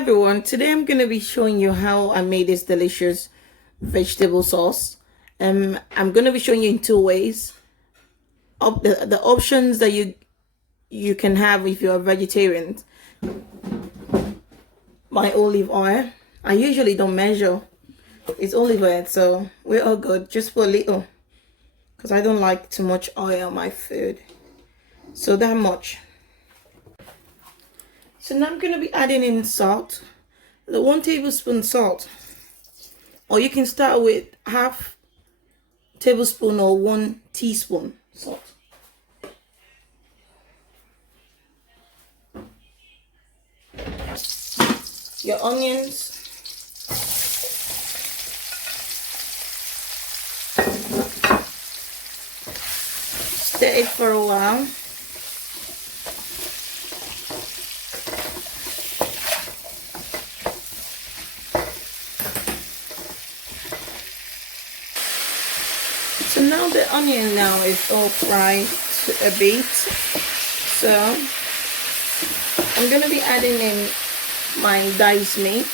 Everyone, today I'm going to be showing you how I made this delicious vegetable sauce. I'm going to be showing you in two ways. The options that you can have if you're a vegetarian. My olive oil. I usually don't measure. It's olive oil, so we're all good. Just put a little, because I don't like too much oil on my food. So that much. So now I'm going to be adding in salt. The 1 tablespoon salt. Or you can start with half tablespoon or 1 teaspoon salt. Your onions. Stir it for a while. So now the onion now is all fried a bit. So I'm going to be adding in my diced meat.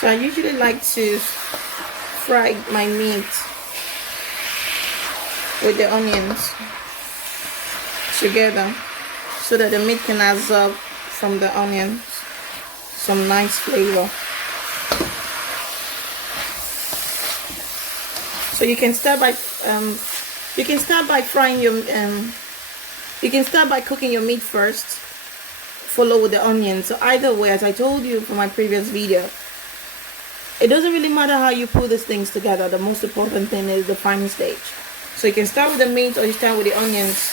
So I usually like to fry my meat with the onions together, so that the meat can absorb from the onions some nice flavor. So you can start by frying your you can start by cooking your meat first, follow with the onions. So either way, as I told you from my previous video, it doesn't really matter how you put these things together. The most important thing is the final stage. So you can start with the meat or you start with the onions.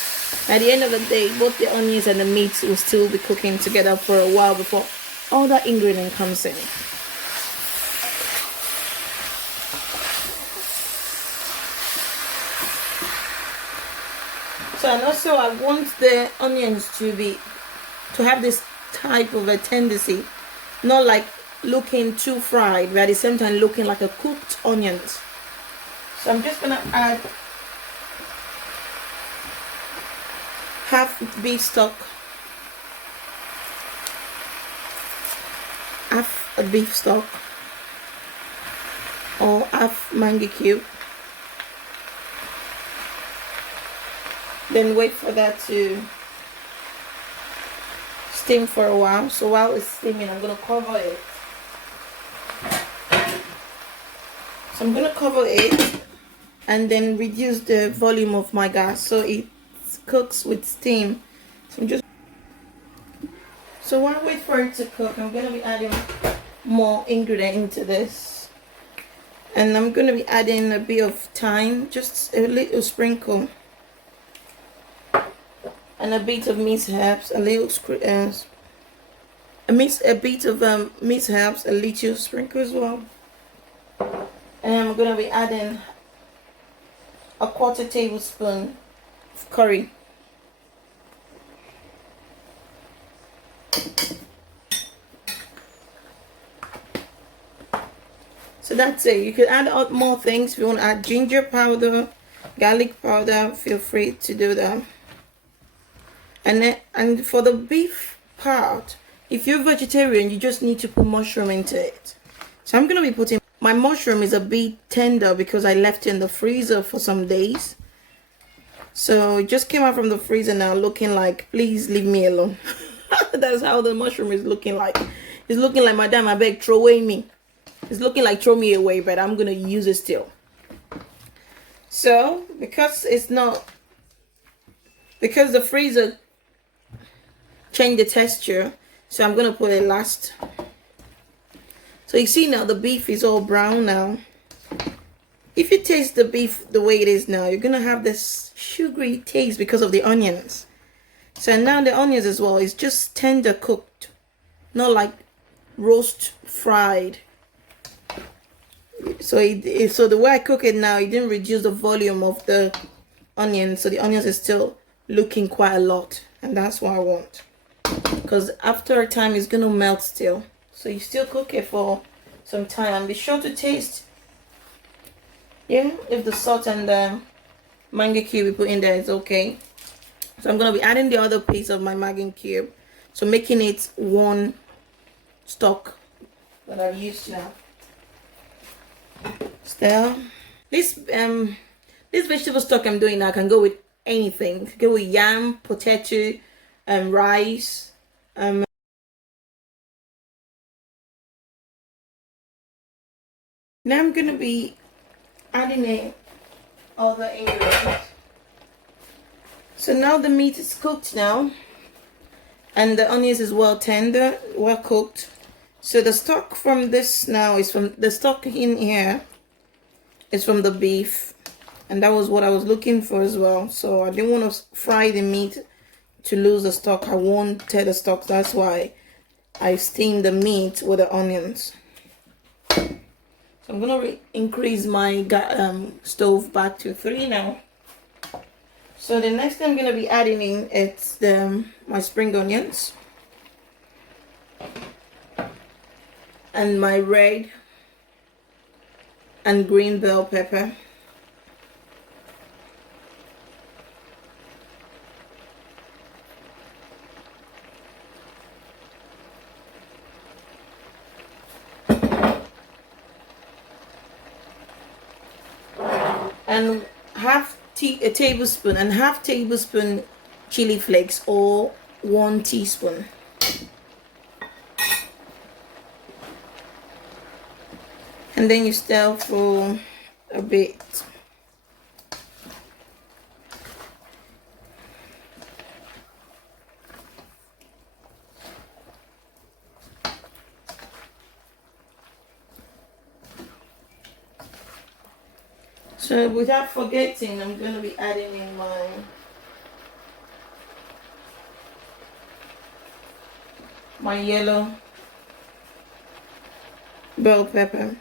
At the end of the day, both the onions and the meat will still be cooking together for a while before all that ingredient comes in. So, and also I want the onions to have this type of a tendency, not like looking too fried, but at the same time looking like a cooked onions. So I'm just gonna add half beef stock, half a beef stock, or half mango cube. Then wait for that to steam for a while. So while it's steaming, I'm gonna cover it. So I'm gonna cover it and then reduce the volume of my gas so it cooks with steam. So while I wait for it to cook, I'm going to be adding more ingredient into this, and I'm going to be adding a bit of thyme, just a little sprinkle, and a bit of minced herbs, a little bit of minced herbs, a little sprinkle as well. And I'm going to be adding a 1/4 tablespoon of curry. So that's it. You can add more things. If you want to add ginger powder, garlic powder, feel free to do that. And for the beef part, if you're vegetarian, you just need to put mushroom into it. So I'm going to be putting, my mushroom is a bit tender because I left it in the freezer for some days. So it just came out from the freezer now looking like, please leave me alone. That's how the mushroom is looking like. It's looking like, madam, I beg, throw away me. It's looking like throw me away, but I'm going to use it still. So, because the freezer changed the texture, so I'm going to put it last. So you see now the beef is all brown now. If you taste the beef the way it is now, you're going to have this sugary taste because of the onions. So now the onions as well is just tender cooked, not like roast fried. So so the way I cook it now, it didn't reduce the volume of the onions, so the onions is still looking quite a lot, and that's what I want, because after a time it's gonna melt still. So you still cook it for some time, and be sure to taste Yeah, if the salt and the mango cube we put in there is okay. So I'm going to be adding the other piece of my mango cube, so making it one stock that I've used now. Still, this vegetable stock I'm doing now can go with anything. Go with yam, potato, rice. Now I'm gonna be adding in all the ingredients. So now the meat is cooked now, and the onions is well tender, well cooked. So the stock from this now is from the stock in here is from the beef, and that was what I was looking for as well. So I didn't want to fry the meat to lose the stock. I won't tear the stock. That's why I steamed the meat with the onions. So I'm gonna increase my stove back to 3 now. So the next thing I'm gonna be adding in is my spring onions and my red and green bell pepper. And half tablespoon chili flakes, or 1 teaspoon. And then you stir for a bit. So without forgetting, I'm going to be adding in my yellow bell pepper.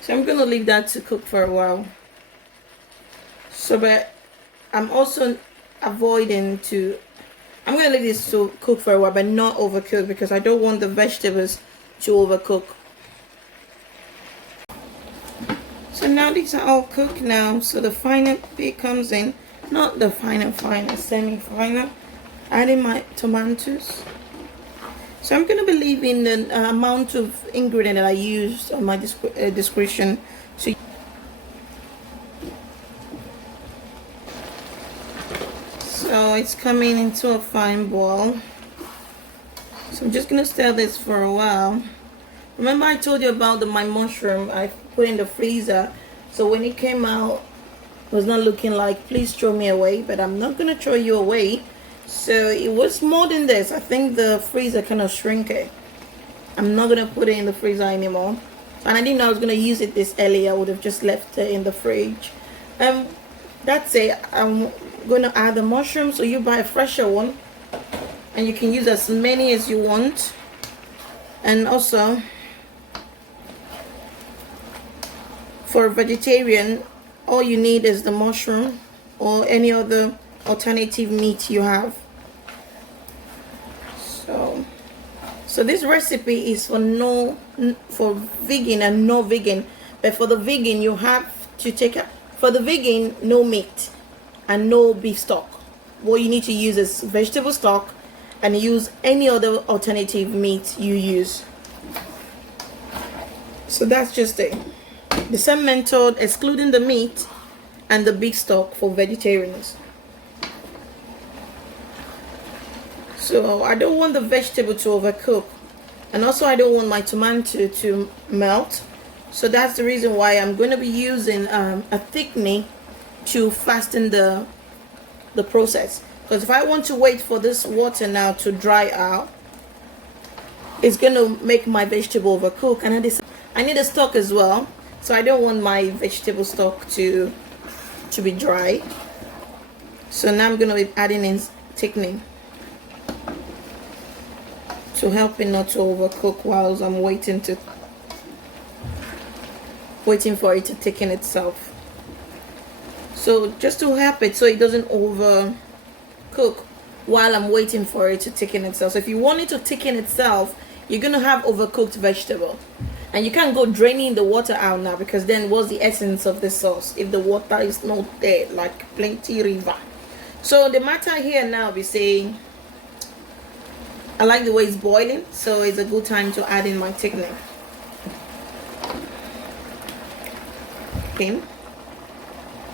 So I'm going to leave that to cook for a while. So, but I'm also avoiding to, I'm going to leave this to cook for a while, but not overcook, because I don't want the vegetables to overcook. So now these are all cooked now. So the final bit comes in, not the final, semi-final. Adding my tomatoes. So I'm going to be leaving the amount of ingredient that I used on my description. So it's coming into a fine boil. So I'm just going to stir this for a while. Remember I told you about my mushroom I put in the freezer. So when it came out, it was not looking like, please throw me away. But I'm not going to throw you away. So it was more than this. I think the freezer kind of shrink it. I'm not going to put it in the freezer anymore. And I didn't know I was going to use it this early. I would have just left it in the fridge. That's it. I'm going to add the mushroom. So you buy a fresher one. And you can use as many as you want. And also, for a vegetarian, all you need is the mushroom or any other alternative meat you have. So this recipe is for vegan and no vegan, but for the vegan you have to for the vegan, no meat and no beef stock. What you need to use is vegetable stock, and use any other alternative meat you use. So that's just it. The same method, excluding the meat and the beef stock for vegetarians. So I don't want the vegetable to overcook, and also I don't want my tomato to melt. So that's the reason why I'm going to be using a thickening to fasten the process. Because if I want to wait for this water now to dry out, it's going to make my vegetable overcook. And I need a stock as well, so I don't want my vegetable stock to be dry. So now I'm going to be adding in thickening to help it not to overcook whilst I'm waiting to waiting for it to thicken itself. So just to help it so it doesn't overcook while I'm waiting for it to thicken itself. So if you want it to thicken itself, you're gonna have overcooked vegetable, and you can't go draining the water out now, because then what's the essence of the sauce if the water is not there like plenty river? So the matter here now be saying, I like the way it's boiling, so it's a good time to add in my thickening. Okay.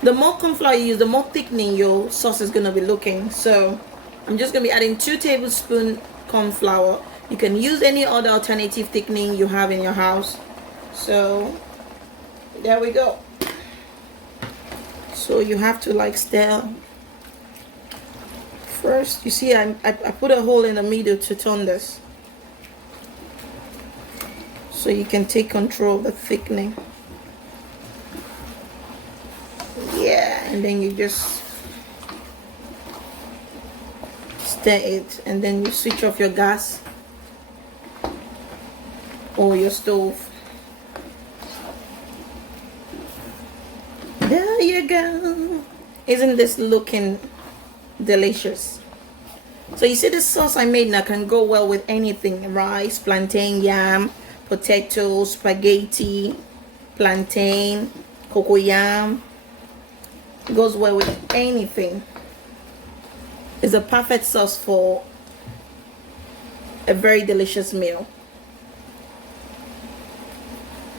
The more corn flour you use, the more thickening your sauce is gonna be looking. So I'm just gonna be adding 2 tablespoons corn flour. You can use any other alternative thickening you have in your house. So there we go. So you have to like stir first. You see, I put a hole in the middle to turn this, so you can take control of the thickening. Yeah, and then you just stir it, and then you switch off your gas or your stove. There you go. Isn't this looking delicious? So you see, the sauce I made now can go well with anything: rice, plantain, yam, potato, spaghetti, plantain, cocoyam. It goes well with anything. It's a perfect sauce for a very delicious meal.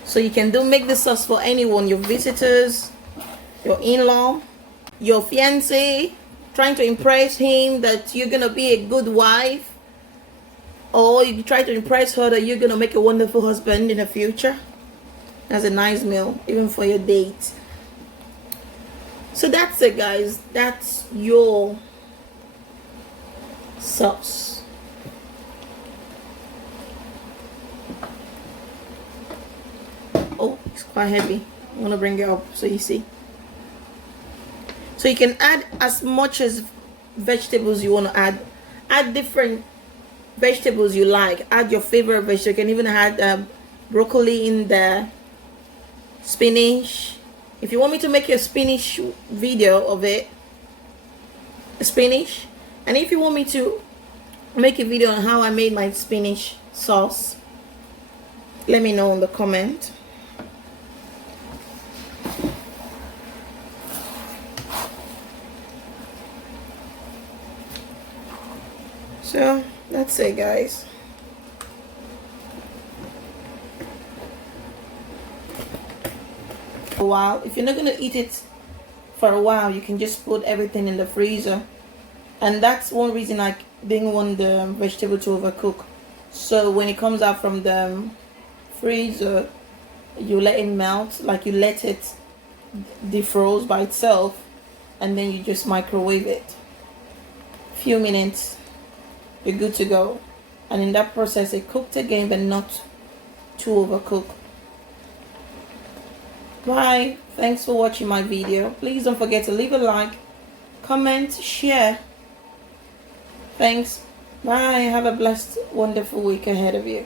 So you can make the sauce for anyone: your visitors, your in-law, your fiance, trying to impress him that you're gonna be a good wife, or you try to impress her that you're gonna make a wonderful husband in the future. That's a nice meal, even for your date. So that's it, guys. That's your sauce. Oh, it's quite heavy. I want to bring it up so you see. So you can add as much as vegetables you want to add. Add different vegetables you like. Add your favorite vegetable. You can even add broccoli in there, spinach. If you want me to make a spinach video of it, spinach. And if you want me to make a video on how I made my spinach sauce, let me know in the comment. So that's it, guys. A while, if you're not going to eat it for a while, you can just put everything in the freezer. And that's one reason I didn't want the vegetable to overcook. So when it comes out from the freezer, you let it melt, like you let it defrost by itself, and then you just microwave it. Few minutes, you're good to go. And in that process, it cooked again, but not too overcooked. Bye. Thanks for watching my video. Please don't forget to leave a like, comment, share. Thanks. Bye. Have a blessed, wonderful week ahead of you.